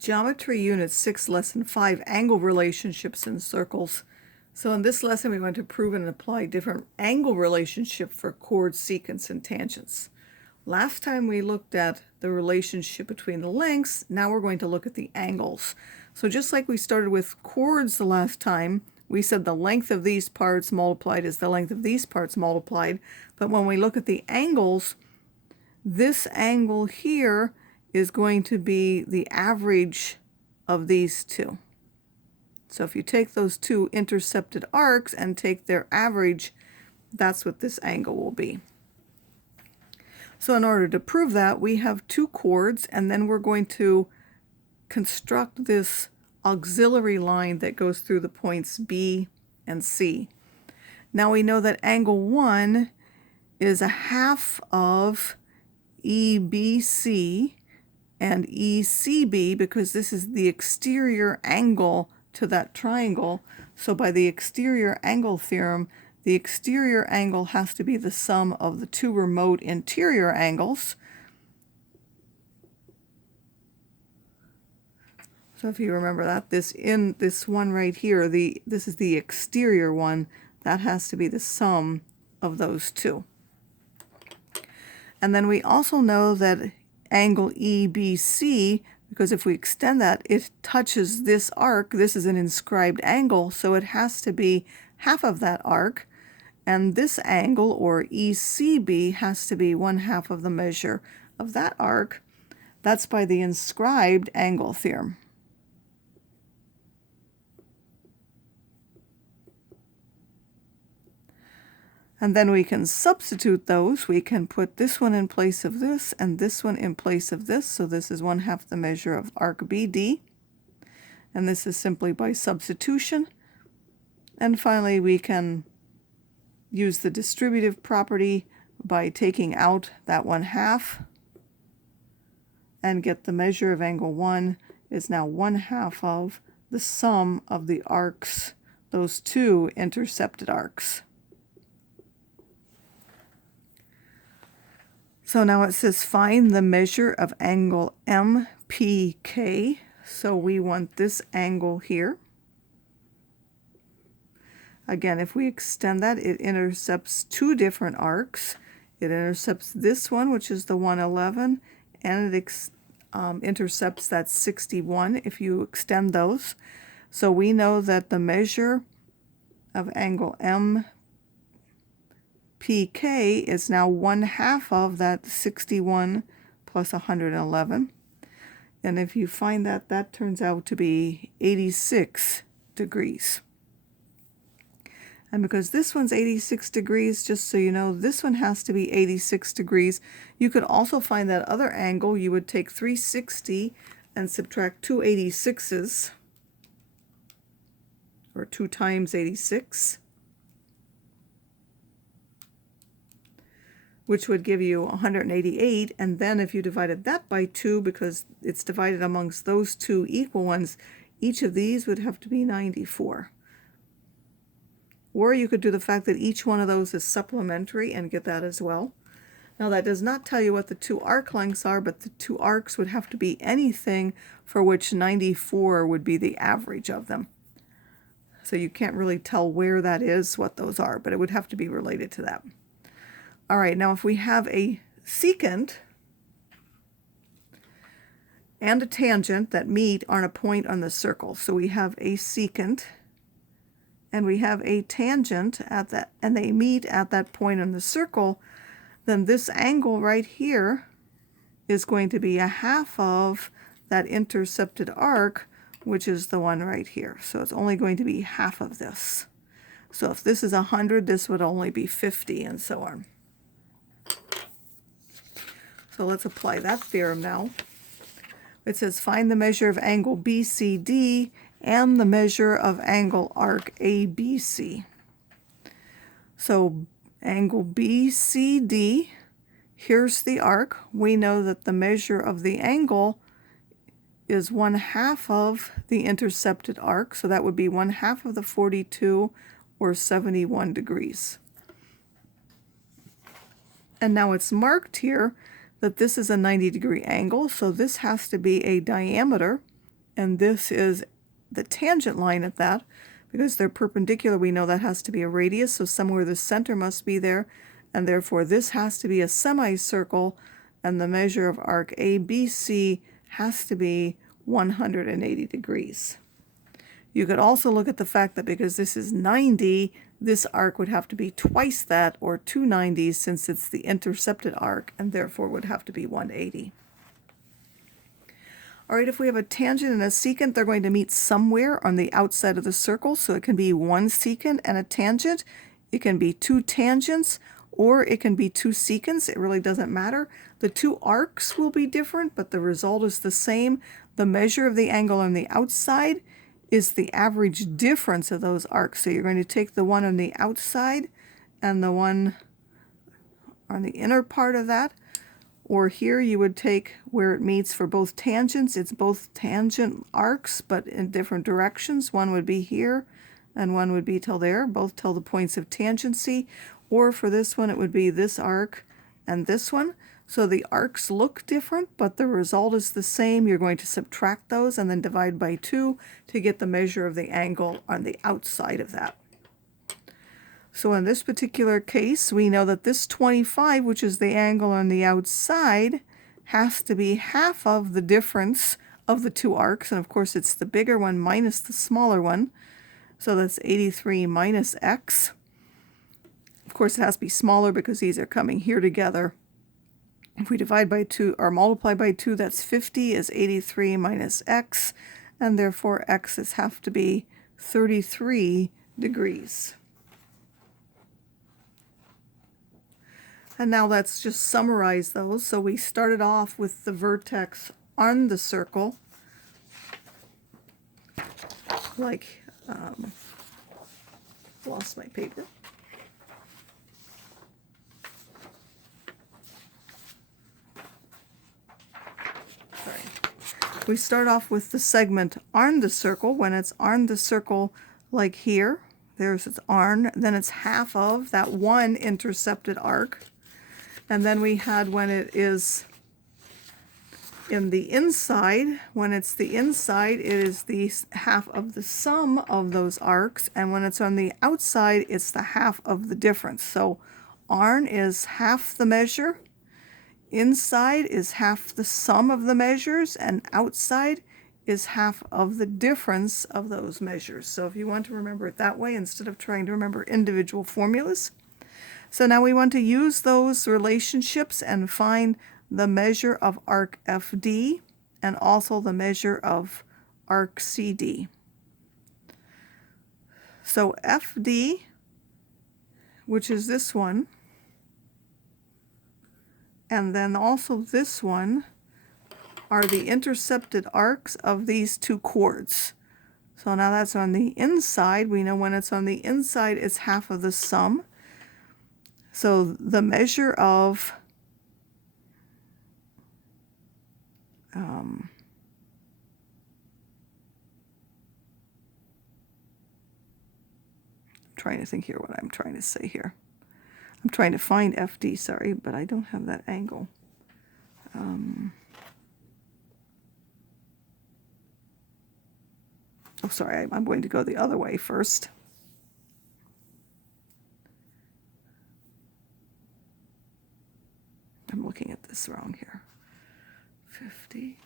Geometry Unit 6, Lesson 5, Angle Relationships in Circles. So in this lesson, we went to prove and apply different angle relationship for chords, secants, and tangents. Last time we looked at the relationship between the lengths. Now we're going to look at the angles. So just like we started with chords the last time, we said the length of these parts multiplied is the length of these parts multiplied. But when we look at the angles, this angle here is going to be the average of these two. So if you take those two intercepted arcs and take their average, that's what this angle will be. So in order to prove that, we have two chords, and then we're going to construct this auxiliary line that goes through the points B and C. Now we know that angle 1 is a half of EBC and ECB, because this is the exterior angle to that triangle. So by the exterior angle theorem, the exterior angle has to be the sum of the two remote interior angles. So if you remember that, this one right here, this is the exterior one, that has to be the sum of those two. And then we also know that angle EBC, because if we extend that, it touches this arc. This is an inscribed angle, so it has to be half of that arc. And this angle, or ECB, has to be 1/2 of the measure of that arc. That's by the inscribed angle theorem. And then we can substitute those. We can put this one in place of this and this one in place of this. So this is 1/2 the measure of arc BD. And this is simply by substitution. And finally, we can use the distributive property by taking out that 1/2 and get the measure of angle 1 is now 1/2 of the sum of the arcs, those two intercepted arcs. So now it says find the measure of angle MPK. So we want this angle here. Again, if we extend that, it intercepts two different arcs. It intercepts this one, which is the 111, and it intercepts that 61 if you extend those. So we know that the measure of angle MPK is now 1/2 of that 61 plus 111. And if you find that, that turns out to be 86 degrees. And because this one's 86 degrees, just so you know, this one has to be 86 degrees. You could also find that other angle. You would take 360 and subtract two 86s, or 2 times 86. Which would give you 188, and then if you divided that by 2, because it's divided amongst those two equal ones, each of these would have to be 94. Or you could do the fact that each one of those is supplementary and get that as well. Now that does not tell you what the two arc lengths are, but the two arcs would have to be anything for which 94 would be the average of them. So you can't really tell where that is, what those are, but it would have to be related to that. All right, now if we have a secant and a tangent that meet on a point on the circle, so we have a secant and we have a tangent at that, and they meet at that point on the circle, then this angle right here is going to be 1/2 of that intercepted arc, which is the one right here. So it's only going to be 1/2 of this. So if this is 100, this would only be 50, and so on. So let's apply that theorem now. It says find the measure of angle BCD and the measure of angle arc ABC. So angle BCD, here's the arc. We know that the measure of the angle is 1/2 of the intercepted arc. So that would be 1/2 of the 42, or 71 degrees. And now it's marked here that this is a 90-degree angle, so this has to be a diameter and this is the tangent line at that. Because they're perpendicular, we know that has to be a radius, so somewhere the center must be there, and therefore this has to be a semicircle, and the measure of arc ABC has to be 180 degrees. You could also look at the fact that because this is 90, this arc would have to be twice that, or 290s, since it's the intercepted arc, and therefore would have to be 180. All right, if we have a tangent and a secant, they're going to meet somewhere on the outside of the circle, so it can be one secant and a tangent. It can be two tangents, or it can be two secants. It really doesn't matter. The two arcs will be different, but the result is the same. The measure of the angle on the outside is the average difference of those arcs. So you're going to take the one on the outside and the one on the inner part of that. Or here you would take where it meets for both tangents. It's both tangent arcs, but in different directions. One would be here, and one would be till there. Both tell the points of tangency. Or for this one, it would be this arc and this one. So the arcs look different, but the result is the same. You're going to subtract those and then divide by 2 to get the measure of the angle on the outside of that. So in this particular case, we know that this 25, which is the angle on the outside, has to be half of the difference of the two arcs. And of course, it's the bigger one minus the smaller one. So that's 83 minus x. Of course, it has to be smaller because these are coming here together. If we divide by 2 or multiply by 2, that's 50 is 83 minus x. And therefore, x is have to be 33 degrees. And now let's just summarize those. So we started off with the vertex on the circle, like, lost my paper. Sorry. We start off with the segment on the circle. When it's on the circle, like here, there's its arm, then it's half of that one intercepted arc. And then we had when it is in the inside, when it's the inside, it is the half of the sum of those arcs. And when it's on the outside, it's the half of the difference. So arn is half the measure, inside is half the sum of the measures, and outside is half of the difference of those measures. So if you want to remember it that way, instead of trying to remember individual formulas. So now we want to use those relationships and find the measure of arc FD and also the measure of arc CD. So FD, which is this one, and then also this one, are the intercepted arcs of these two chords. So now that's on the inside. We know when it's on the inside, it's half of the sum. So the measure of trying to think here what I'm trying to say here. I'm trying to find FD, sorry, but I don't have that angle. Oh, sorry, I'm going to go the other way first. I'm looking at this wrong here. 50.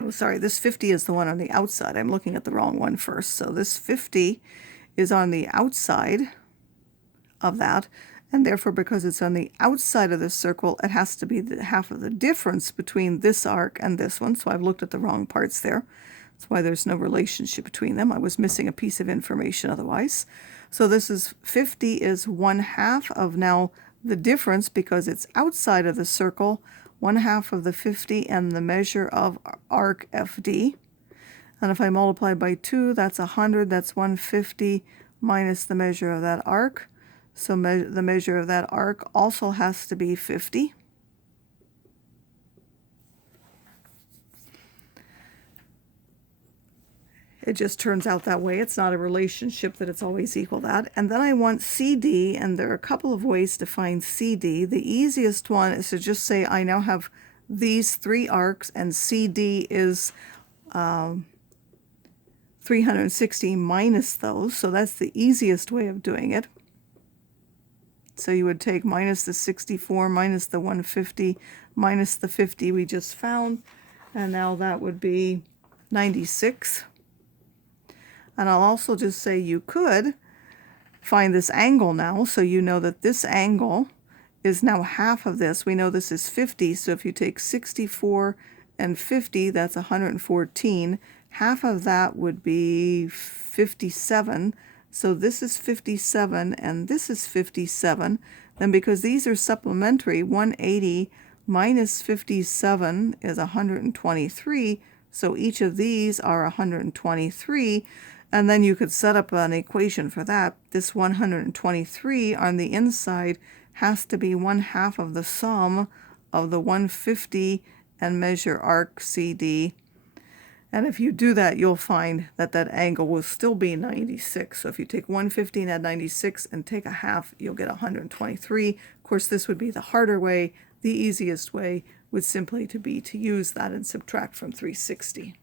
Oh, sorry, this 50 is the one on the outside. I'm looking at the wrong one first. So this 50 is on the outside of that, and therefore because it's on the outside of the circle, it has to be the half of the difference between this arc and this one. So I've looked at the wrong parts there. That's why there's no relationship between them. I was missing a piece of information otherwise. So this is 50 is 1/2 of now the difference because it's outside of the circle, 1/2 of the 50 and the measure of arc FD. And if I multiply by 2, that's 100, that's 150 minus the measure of that arc. So the measure of that arc also has to be 50. It just turns out that way. It's not a relationship that it's always equal that. And then I want CD, and there are a couple of ways to find CD. The easiest one is to just say I now have these three arcs, and CD is 360 minus those, so that's the easiest way of doing it. So you would take minus the 64 minus the 150 minus the 50 we just found, and now that would be 96. And I'll also just say you could find this angle now, so you know that this angle is now half of this. We know this is 50, so if you take 64 and 50, that's 114. Half of that would be 57. So this is 57 and this is 57. Then because these are supplementary, 180 minus 57 is 123. So each of these are 123. And then you could set up an equation for that. This 123 on the inside has to be 1/2 of the sum of the 150 and measure arc CD. And if you do that, you'll find that that angle will still be 96. So if you take 150 and add 96 and take 1/2, you'll get 123. Of course, this would be the harder way. The easiest way would simply to use that and subtract from 360.